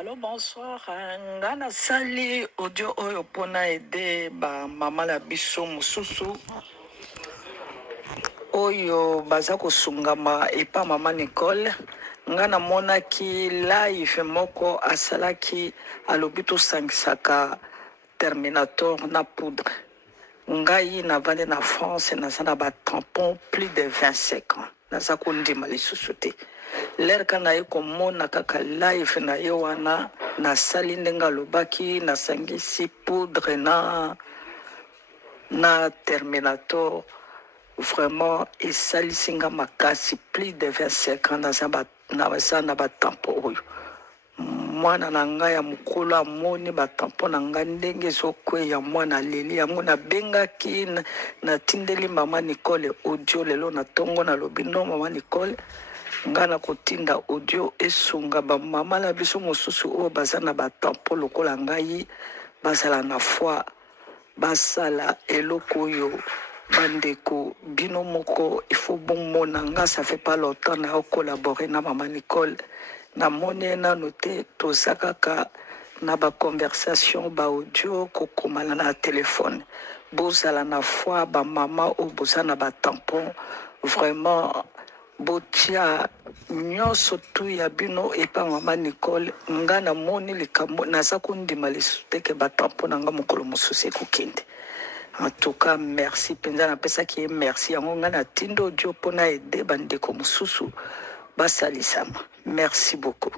Allô, bonsoir. Ngana sali audio oyo pona ede ba mama la biso mususu oyo baza kosungama epa mama Nicole. Ngana monaki live moko asalaki alobi tosangisaka Terminator na poudre. Ngai navandi na France naza na ba tampon plus de 25 ans. Naza kondima lisusu te. L'air kana ye komona kaka live na ye wana nasali ndenge alobaki nasangisi poudre na Terminator. Vraiment esalisi nga makasi plus de 25 ans naza na batampo oyo. Mwana na ngai ya mokolo amoni batampo na ngai ndenge ezokweya mwana aleli yango nabengaki natindeli mama Nicole audio lelo na tongo nalobi no mama Nicole nga na kotinda audio esunga bamama na biso mosusu oyo baza na batampo lokola ngai bazala na foi basala eloko oyo bandeko bino moko il faut bomona nga ça fait pas longtemps na collaborer na mama Nicole na moni nano te toza kaka na baconversation baaudio kokomana na telefone bozala na foi bamama oyo boza na batampon vraiment botia nyonso tu ya bino epa mama Nicole nga na moni likambo naza kondima lisusu te ke batampon na nga mokolo mosusu ekokende. En tout cas, merci. Penza na pesa ki merci. Yango nga na tindo audio pona ede bandeko mosusu basalisama. Merci beaucoup.